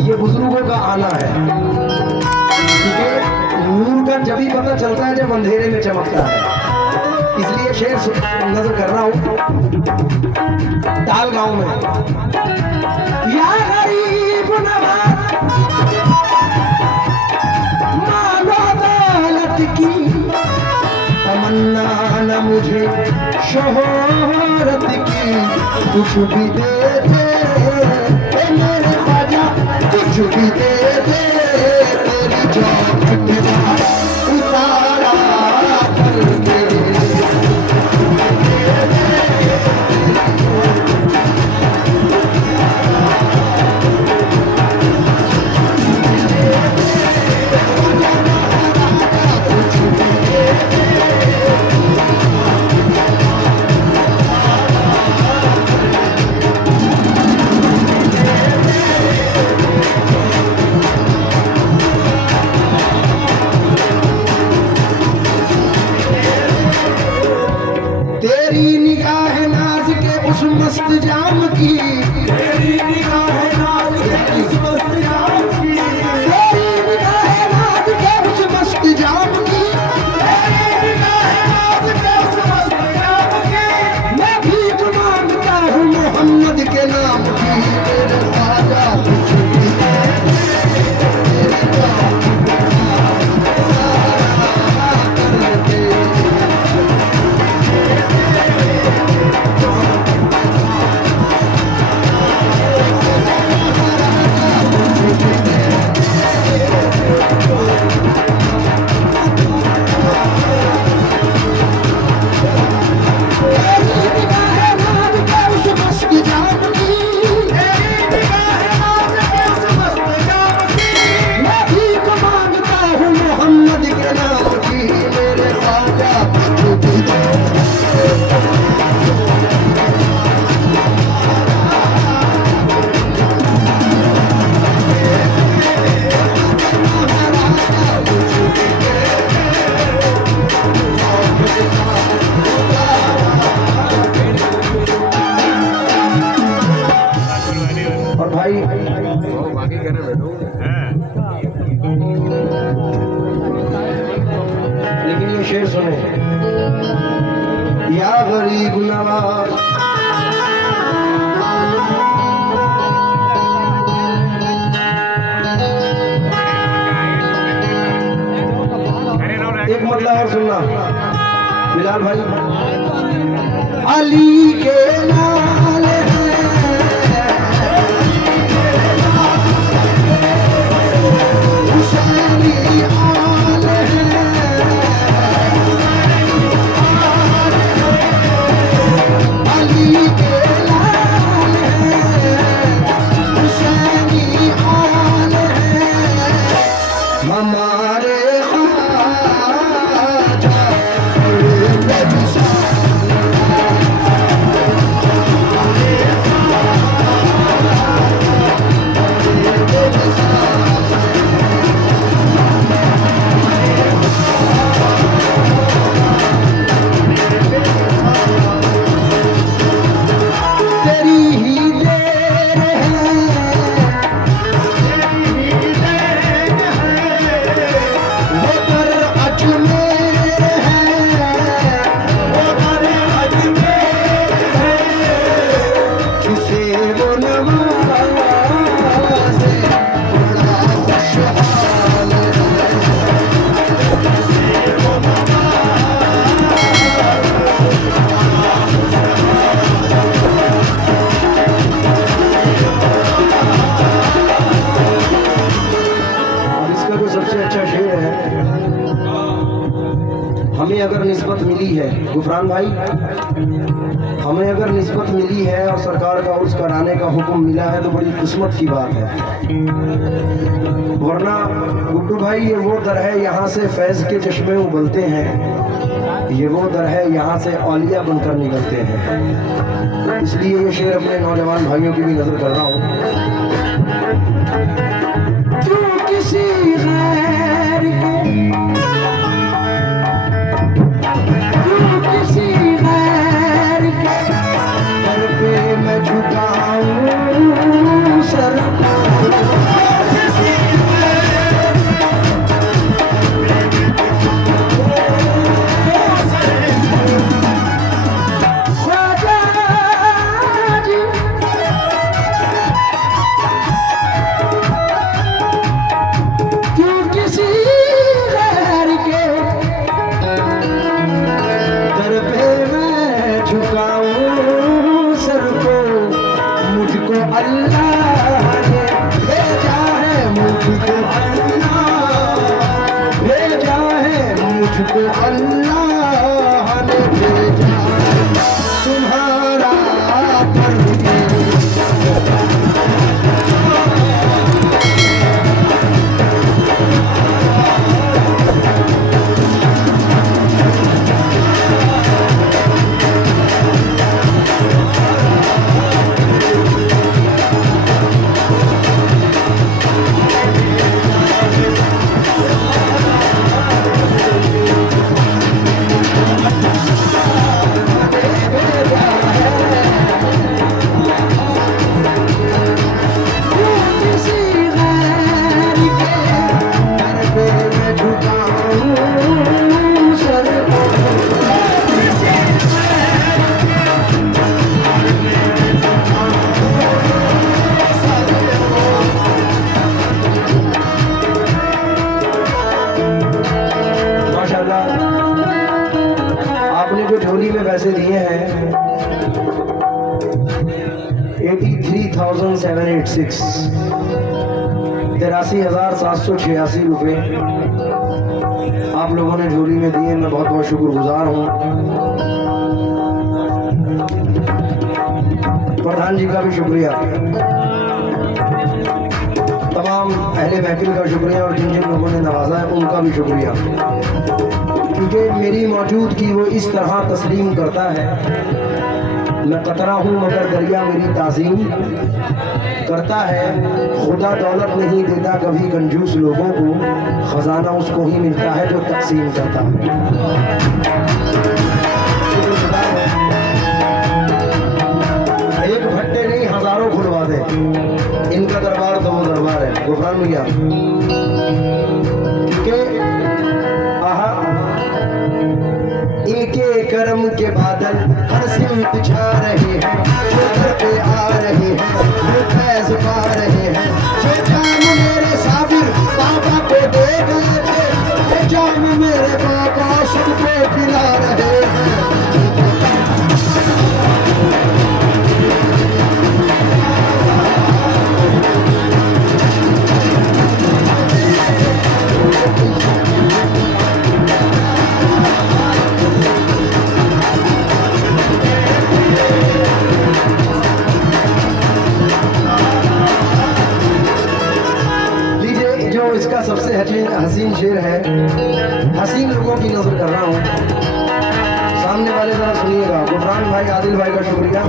ये बुजुर्गों का आना है, क्योंकि नूर का जब ही पता चलता है जब अंधेरे में चमकता है। इसलिए शेर नजर कर रहा हूं ताल गांव में। या गरीब नवाज मानो दौलत की तमन्ना न मुझे शोहरत की, कुछ भी दे दे मेरे ख्वाजा, कुछ भी दे दे तेरी जान उतारा करके। तेरी निगाह नाज के उस मस्त जाम की, तेरी निगाह नाज के उस मस्त जाम की, तेरी निगाह नाज के उस मस्त जाम की, तेरी निगाह नाज के उस मस्त जाम की। मैं भीख मांगता हूँ मोहम्मद के नाम की, मेरे ख्वाजा कुछ भी दे तेरी जान लेकिन ये शेर सुने। या गरीब नवाज एक मतलब और सुनना बिलाल भाई। अली के लाल हमें अगर निस्बत मिली है गुफरान भाई, हमें अगर निस्बत मिली है और सरकार का उर्स कराने का हुक्म मिला है तो बड़ी किस्मत की बात है। वरना गुड्डू भाई ये वो दर है यहाँ से फैज़ के चश्मे उबलते हैं, ये वो दर है यहाँ से औलिया बनकर निकलते हैं। इसलिए ये शेर अपने नौजवान भाइयों की भी नजर कर रहा हूँ। क्यों किसी गैर के मैं झुकाऊं सर को। मुझको अल्लाह ने भेजा तुम्हारा करके। आपने जो झोली में पैसे दिए हैं 83,786 83,786 रुपए आप लोगों ने झोली में दिए। मैं बहुत बहुत शुक्रगुजार हूँ। प्रधान जी का भी शुक्रिया, तमाम अहले महफिल का शुक्रिया और जिन जिन लोगों ने नवाजा है उनका भी शुक्रिया, क्योंकि मेरी मौजूदगी वो इस तरह तस्लीम करता है। मैं कतरा हूँ मगर दरिया मेरी ताज़ीम करता है। खुदा दौलत नहीं देता कभी कंजूस लोगों को, खजाना उसको ही मिलता है जो तकसीम करता है। एक भट्टे नहीं हजारों खुलवा दे, इनका दरबार तो वो दरबार है गुफरान भैया के। इनके कर्म के बादल हर सिमत छा रहे हैं, जो घर पे आ रहे हैं वो फैज पा रहे हैं। जो जाम मेरे साबिर बाबा को दे गए थे, वो जाम मेरे बाबा सबको पिला रहे हैं। इसका सबसे हसीन शेर है, हसीन लोगों की नजर कर रहा हूँ। सामने वाले जरा सुनिएगा। गुफरान भाई, आदिल भाई का शुक्रिया।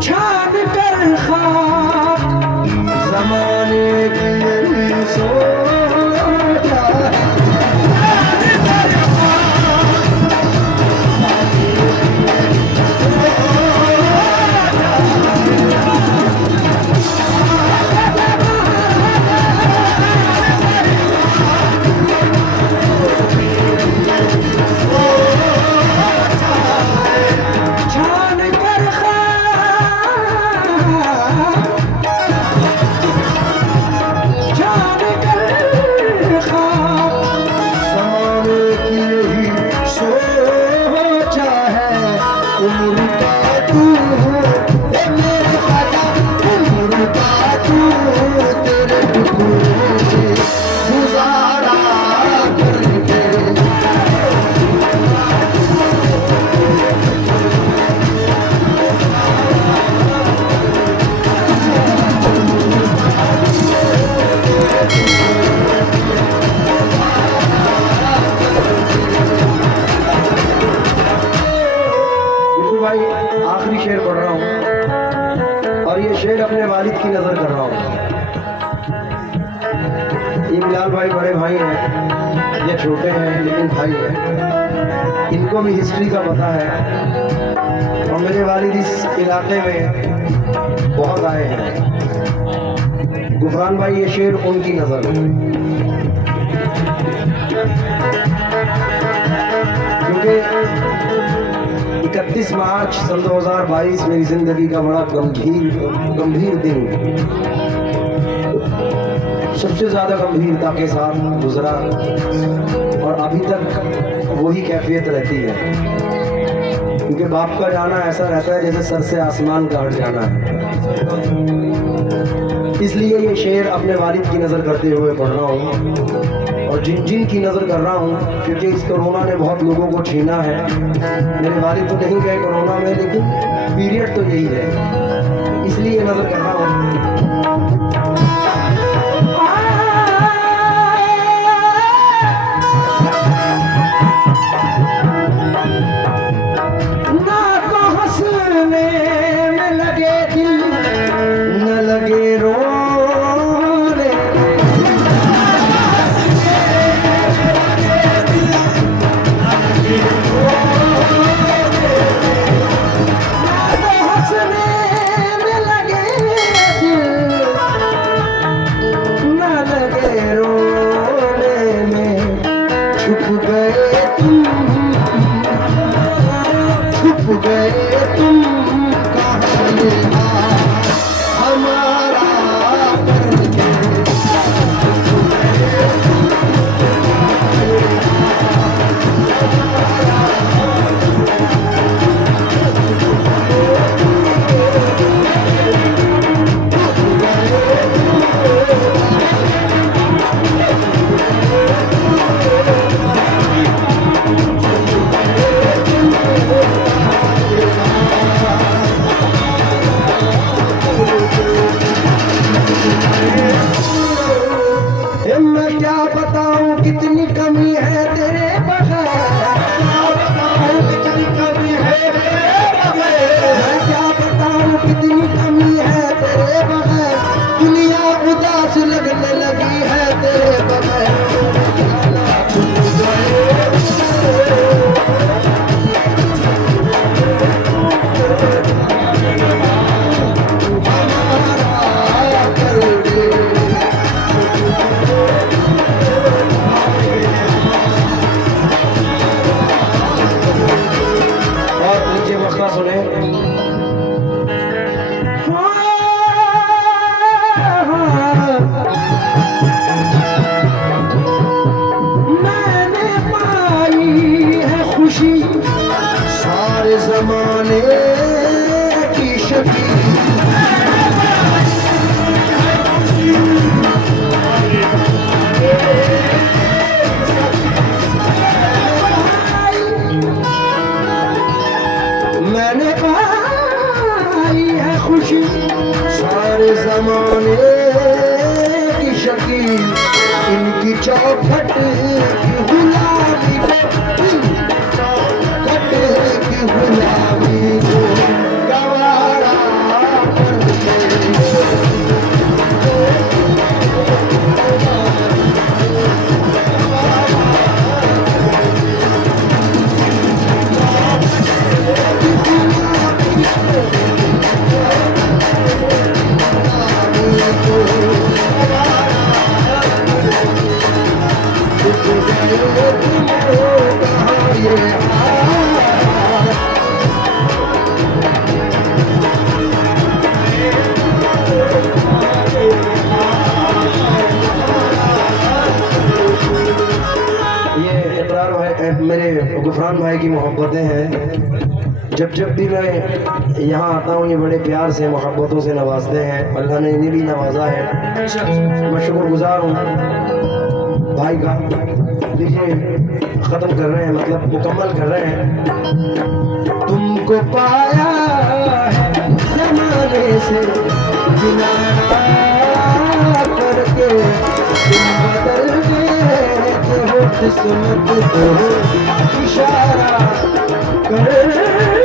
छान कर खाक ज़माने की यही सोचा है। आखिरी शेर पढ़ रहा हूँ और ये शेर अपने वालिद की नजर कर रहा हूँ। ये बिलाल भाई बड़े भाई हैं, ये छोटे हैं लेकिन भाई हैं। इनको भी हिस्ट्री का पता है और मेरे वालिद इस इलाके में बहुत आए हैं। गुफरान भाई ये शेर उनकी नजर, क्योंकि 31 मार्च सन 2022 मेरी जिंदगी का बड़ा गंभीर दिन, सबसे ज्यादा गंभीरता के साथ गुजरा और अभी तक वही कैफियत रहती है। क्योंकि बाप का जाना ऐसा रहता है जैसे सर से आसमान का हट जाना है। इसलिए ये शेर अपने वालिद की नज़र करते हुए पढ़ रहा हूँ और जिन जिन की नज़र कर रहा हूँ, क्योंकि इस कोरोना ने बहुत लोगों को छीना है। मेरे वालिद तो नहीं गए कोरोना में, लेकिन पीरियड तो यही है, इसलिए नज़र कर रहा हूँ। सारे जमाने की शफी मैंने पाई है खुशी, सारे जमाने की शकी, इनकी चौखट की गुलामी गुलामी को गवारा मेरे गुफरान भाई की मोहब्बतें हैं। जब जब भी मैं यहाँ आता हूँ ये बड़े प्यार से मोहब्बतों से नवाजते हैं। अल्लाह ने इन्हें भी नवाजा है, मैं शुक्रगुजार हूँ भाई का। लीजिए ख़त्म कर रहे हैं, मतलब मुकम्मल कर रहे हैं। तुमको पाया है ज़माने से किनारा करके, तुम बदल गए हो किस्मत को इशारा कर